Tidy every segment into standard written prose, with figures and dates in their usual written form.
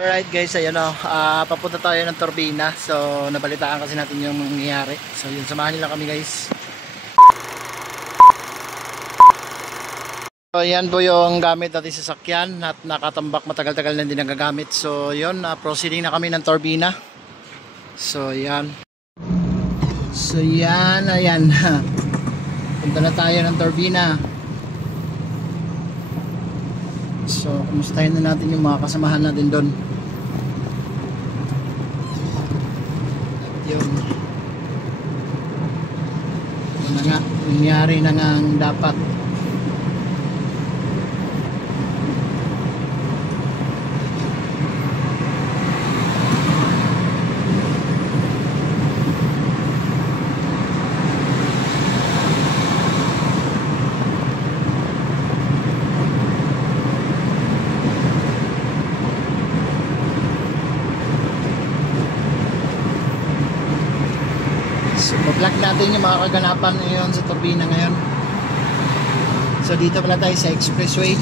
Alright guys, ayun o, papunta tayo ng turbina. So nabalitaan kasi natin yung mangyayari. So yun, samahan nila kami guys. So yan po yung gamit natin sa sasakyan at nakatambak, matagal-tagal na hindi nagagamit. So yun, proceeding na kami ng turbina. So yan. So yan, ayan. Punta na tayo ng turbina. So kumustahin na natin yung mga kasamahan natin doon. Yun na nga, nangyari na nga ang dapat. So pa-vlog natin yung mga kaganapan ngayon sa turbina ngayon. So dito pala tayo sa expressway,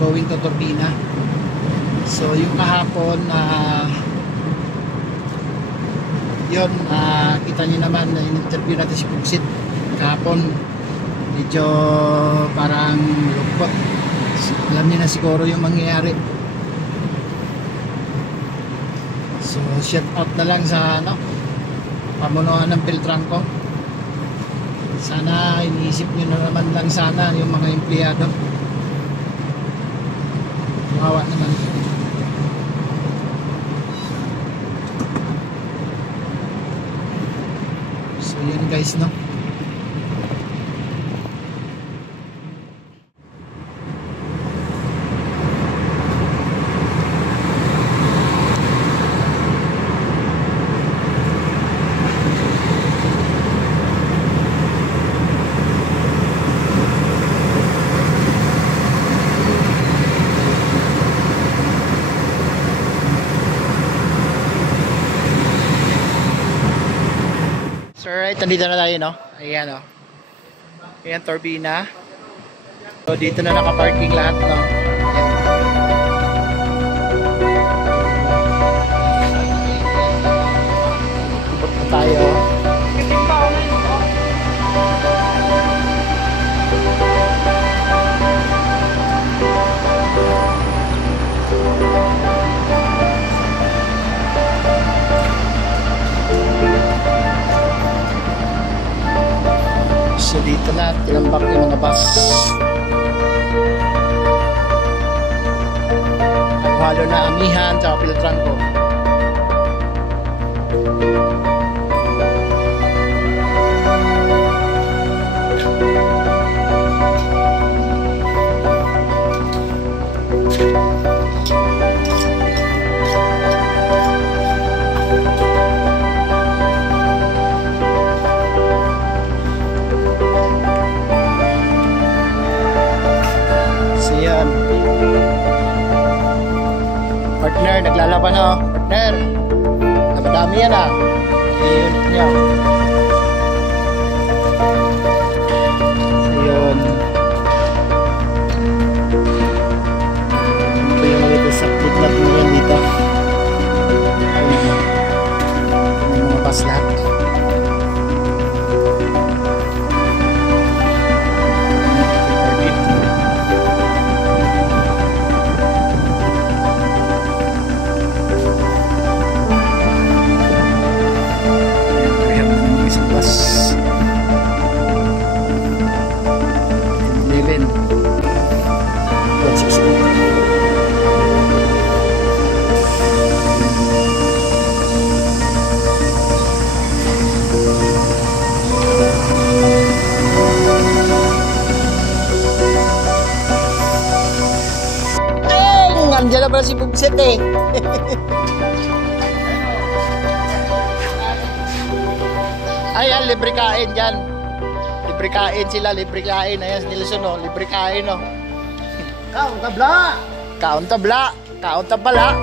going to turbina. So yung kahapon, yun, kita nyo naman na in-interview natin si Pugsit kahapon. Medyo parang lungkot. Alam niyo na siguro yung mangyayari. So shout out na lang sa pamunuan ng Peltrangco. Sana iniisip nyo na naman lang sana yung mga empleyado. Kawawa naman. So yun guys, no. Alright, nandito na tayo, no? Ayan, no? Ayan, turbina. So, dito na nakaparking lahat, no? Ayan. Punta tayo. So dito na, tinambak yung mga bus. Halo na Amihan sa Peltrangco. Partner, naglalaban na, oh. Partner, namadami yan, i-unit niya. So yun, ito yung mga sakit natin ngayon dito. Yung mga bus lahat. Andiyan na pala si Pugsit eh. Ayan, libre kain dyan. Libre kain sila, libre kain. Ayan, Nilson, no? Libre kain, no? Kaon tabla! Kaon tabla! Kaon tabala!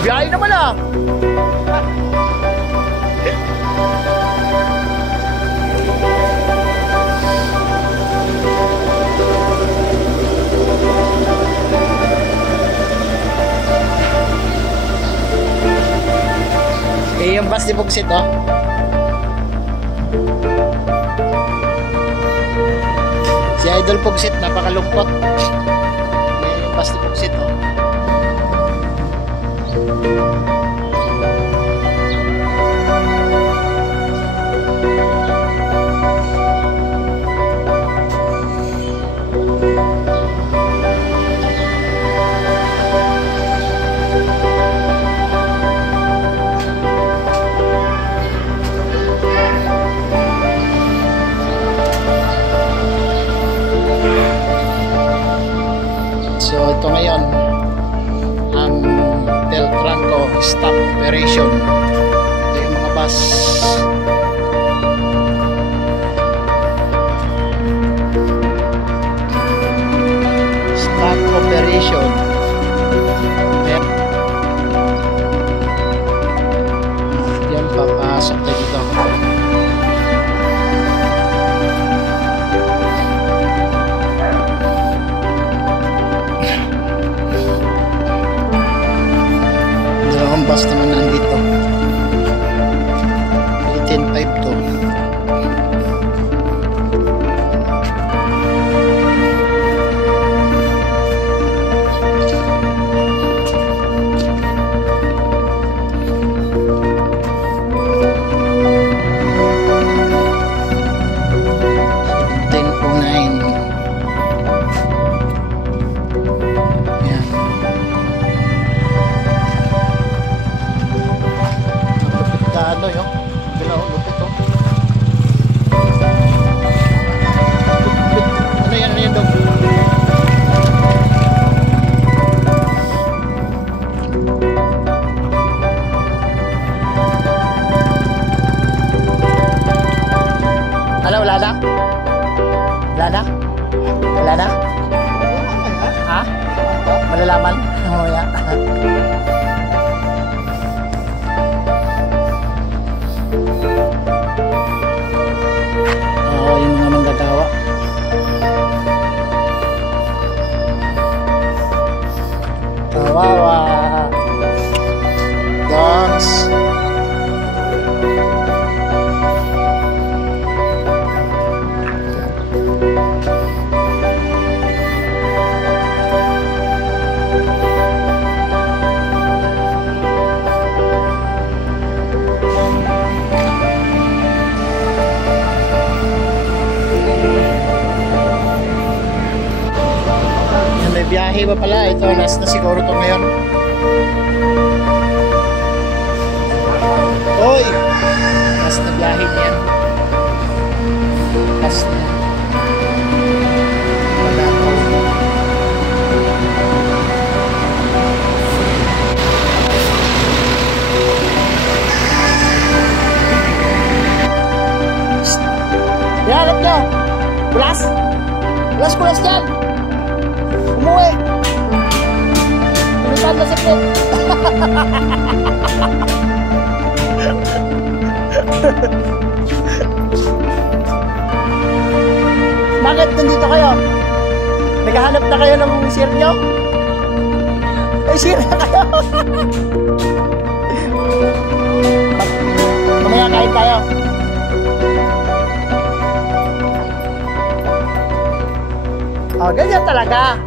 Biyahe naman, Basti Pugsit, oh. Si Idol Pugsit, napakalungkot. Ayan yung Basti Pugsit, oh. So ito ngayon ang Teltranco stop operation. Ito yung mga bus. Stop operation. Ayan. Yan, papasok tayo dito. Dalawang bus naman nandito. 1852. Ano yun? Lupit oh. Ano yan? Ano yan daw? Ano? Wala na? Wala na? Wala na? Ha? Malalaman? Oh, yeah. Yung mga manggagawa. Kawawa. Dogs. May biyahe ba pala? Ito, last na siguro ito ngayon. Hoy! Last na biyahe niyan. Last na. Wala ko. Hinanap nyo! Pulas! Pulas dyan! Umuwi! Pinitan na sakit! Bakit nandito kayo? Naghahanap na kayo ng sir nyo? Ay, sir na kayo! Mamaya kain tayo. Oh, ganyan talaga.